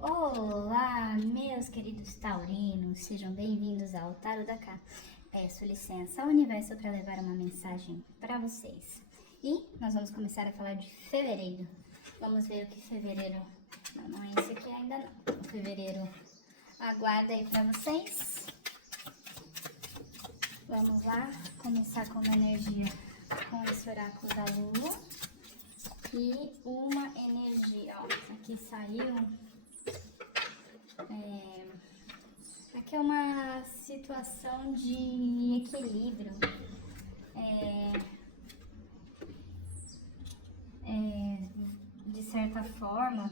Olá, meus queridos taurinos, sejam bem-vindos ao Tarot da Cá. Peço licença ao universo para levar uma mensagem para vocês. E nós vamos começar a falar de fevereiro. Vamos ver o que fevereiro... Não é esse aqui ainda não. O fevereiro aguarda aí para vocês. Vamos lá, começar com uma energia com esse oráculo da lua. E uma energia, ó, aqui saiu... Aqui é uma situação de equilíbrio, de certa forma,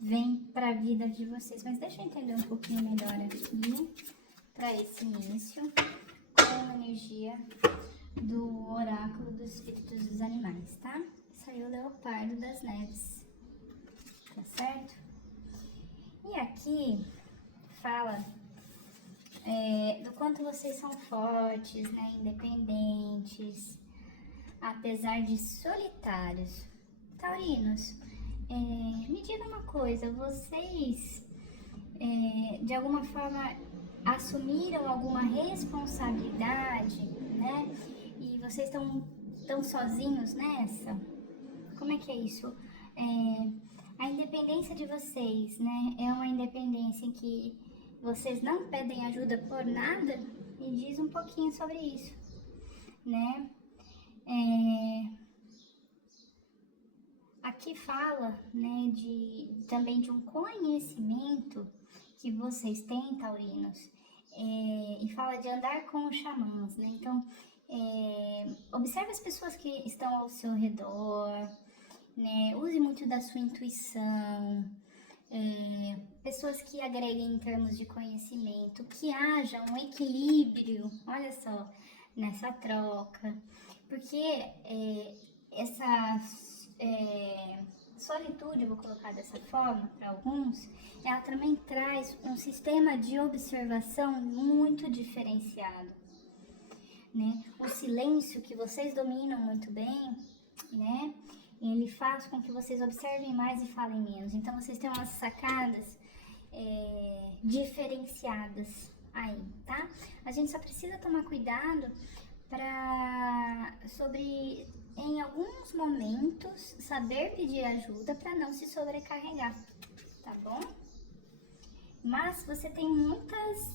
vem para a vida de vocês. Mas deixa eu entender um pouquinho melhor aqui, para esse início, com a energia do oráculo dos espíritos dos animais, tá? Saiu o leopardo das neves, tá certo? E aqui fala do quanto vocês são fortes, né, independentes, apesar de solitários. Taurinos, me diga uma coisa, vocês de alguma forma assumiram alguma responsabilidade, né? E vocês estão sozinhos nessa? Como é que é isso? A independência de vocês, né, é uma independência em que vocês não pedem ajuda por nada? E diz um pouquinho sobre isso, né? Aqui fala, né, também de um conhecimento que vocês têm, taurinos, e fala de andar com os xamãs, né? Então, observe as pessoas que estão ao seu redor, né? Use muito da sua intuição, pessoas que agreguem em termos de conhecimento, que haja um equilíbrio, olha só, nessa troca, porque essa solitude, vou colocar dessa forma para alguns, ela também traz um sistema de observação muito diferenciado, né? O silêncio que vocês dominam muito bem, né? Ele faz com que vocês observem mais e falem menos. Então, vocês têm umas sacadas diferenciadas aí, tá? A gente só precisa tomar cuidado sobre, em alguns momentos, saber pedir ajuda para não se sobrecarregar, tá bom? Mas você tem muitas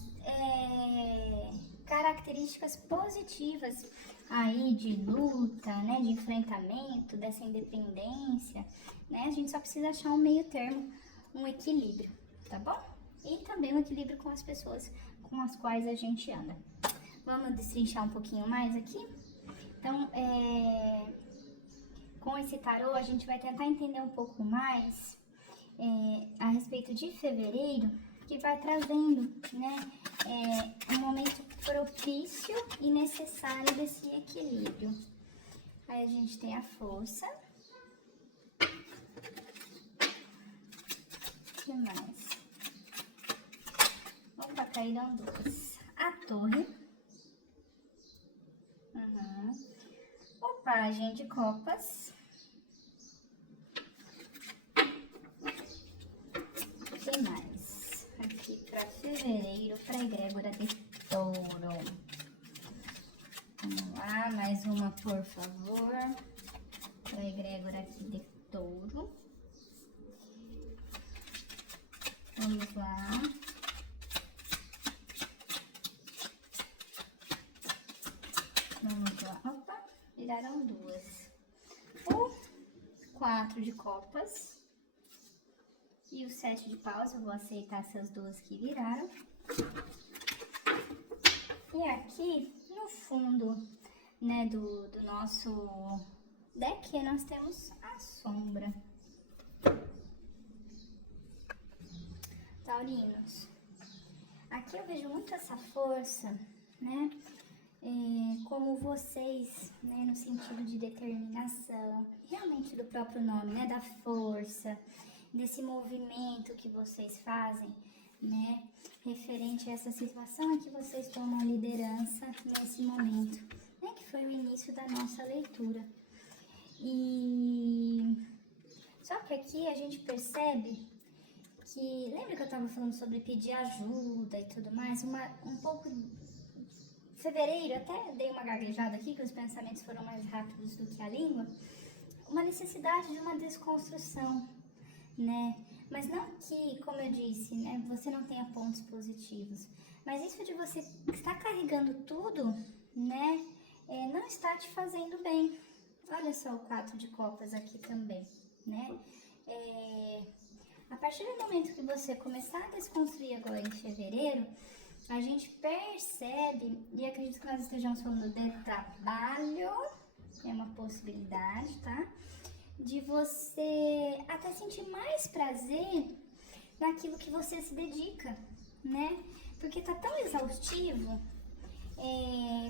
características positivas aí de luta, né, de enfrentamento, dessa independência, né? A gente só precisa achar um meio termo, um equilíbrio, tá bom? E também um equilíbrio com as pessoas com as quais a gente anda. Vamos destrinchar um pouquinho mais aqui? Então, com esse tarô, a gente vai tentar entender um pouco mais a respeito de fevereiro, que vai trazendo, né, um momento propício e necessário desse equilíbrio. Aí a gente tem a força. O que mais? Opa, caíram duas. A torre. O pajem de copas. O que mais? Aqui para fevereiro, para egrégora de touro. Vamos lá, mais uma, por favor. Para egrégora aqui de touro. Vamos lá. Vamos lá. Opa, viraram duas. O 4 de copas. E o 7 de paus, eu vou aceitar essas duas que viraram. E aqui, no fundo, né, do nosso deck, nós temos a sombra. Taurinos, aqui eu vejo muito essa força, né, como vocês, né, no sentido de determinação, realmente do próprio nome, né, da força, desse movimento que vocês fazem, né, referente a essa situação em que vocês tomam liderança nesse momento, né, que foi o início da nossa leitura. E Só que aqui a gente percebe que, lembra que eu tava falando sobre pedir ajuda e tudo mais? Um pouco, fevereiro, até dei uma gaguejada aqui, que os pensamentos foram mais rápidos do que a língua, uma necessidade de uma desconstrução, né? Mas não que, como eu disse, né, você não tenha pontos positivos, mas isso de você estar carregando tudo, né, não está te fazendo bem. Olha só o 4 de copas aqui também, né? A partir do momento que você começar a desconstruir agora em fevereiro, a gente percebe, e acredito que nós estejamos falando de trabalho, é uma possibilidade, tá? De você até sentir mais prazer naquilo que você se dedica, né? Porque tá tão exaustivo,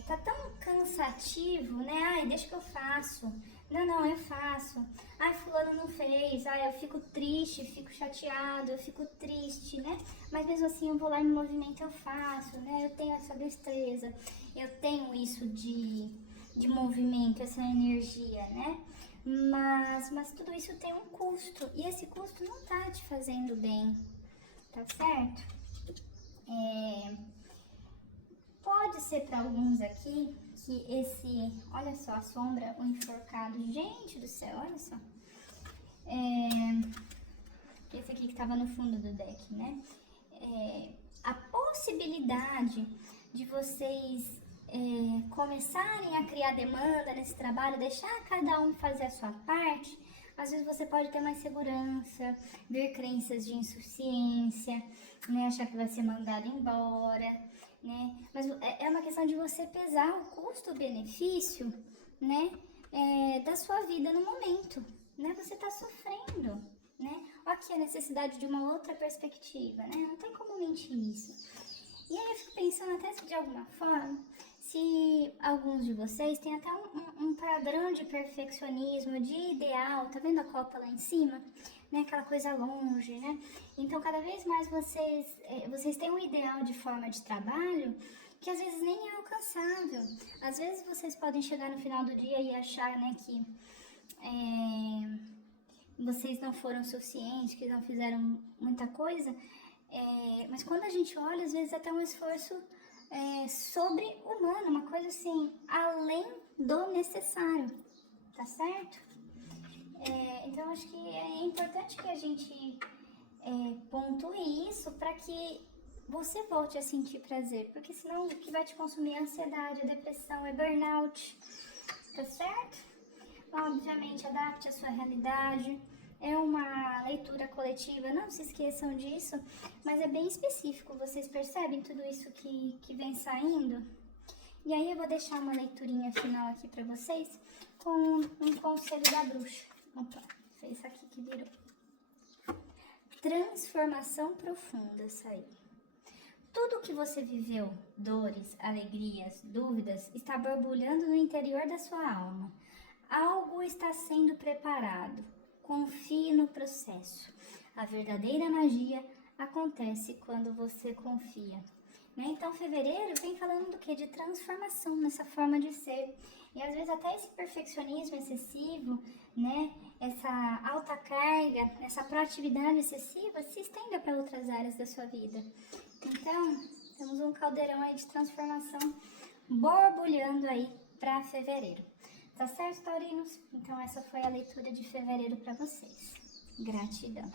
tá tão cansativo, né? Ai, deixa que eu faço. Não, eu faço. Ai, fulano não fez. Ai, eu fico triste, fico chateado, eu fico triste, né? Mas mesmo assim eu vou lá e me movimento, eu faço, né? Eu tenho essa destreza, eu tenho isso de movimento, essa energia, né? Mas tudo isso tem um custo, e esse custo não tá te fazendo bem, tá certo? Pode ser para alguns aqui que olha só, a sombra, o enforcado, gente do céu, olha só. Esse aqui que tava no fundo do deck, né? A possibilidade de vocês começarem a criar demanda nesse trabalho, deixar cada um fazer a sua parte, às vezes você pode ter mais segurança, ver crenças de insuficiência, né? Achar que vai ser mandado embora, né? Mas é uma questão de você pesar o custo-benefício, né? Da sua vida no momento, né? Você tá sofrendo, né? Aqui a necessidade de uma outra perspectiva, né? Não tem como mentir isso. E aí eu fico pensando até se de alguma forma, se alguns de vocês têm até um padrão de perfeccionismo, de ideal, tá vendo a copa lá em cima? Né? Aquela coisa longe, né? Então cada vez mais vocês têm um ideal de forma de trabalho que às vezes nem é alcançável. Às vezes vocês podem chegar no final do dia e achar, né, que vocês não foram suficientes, que não fizeram muita coisa, mas quando a gente olha, às vezes até um esforço sobre-humano, uma coisa assim, além do necessário, tá certo? Então acho que é importante que a gente pontue isso para que você volte a sentir prazer, porque senão o que vai te consumir é ansiedade, depressão, burnout, tá certo? Obviamente, adapte a sua realidade. É uma leitura coletiva, não se esqueçam disso, mas é bem específico. Vocês percebem tudo isso que vem saindo? E aí eu vou deixar uma leiturinha final aqui pra vocês com um conselho da bruxa. Opa, foi isso aqui que virou. Transformação profunda, saiu. Tudo que você viveu, dores, alegrias, dúvidas, está borbulhando no interior da sua alma. Algo está sendo preparado. Confie no processo. A verdadeira magia acontece quando você confia. Né? Então, fevereiro vem falando do quê? De transformação nessa forma de ser. E às vezes até esse perfeccionismo excessivo, né? Essa alta carga, essa proatividade excessiva se estenda para outras áreas da sua vida. Então, temos um caldeirão aí de transformação borbulhando aí para fevereiro. Tá certo, taurinos? Então essa foi a leitura de fevereiro para vocês. Gratidão.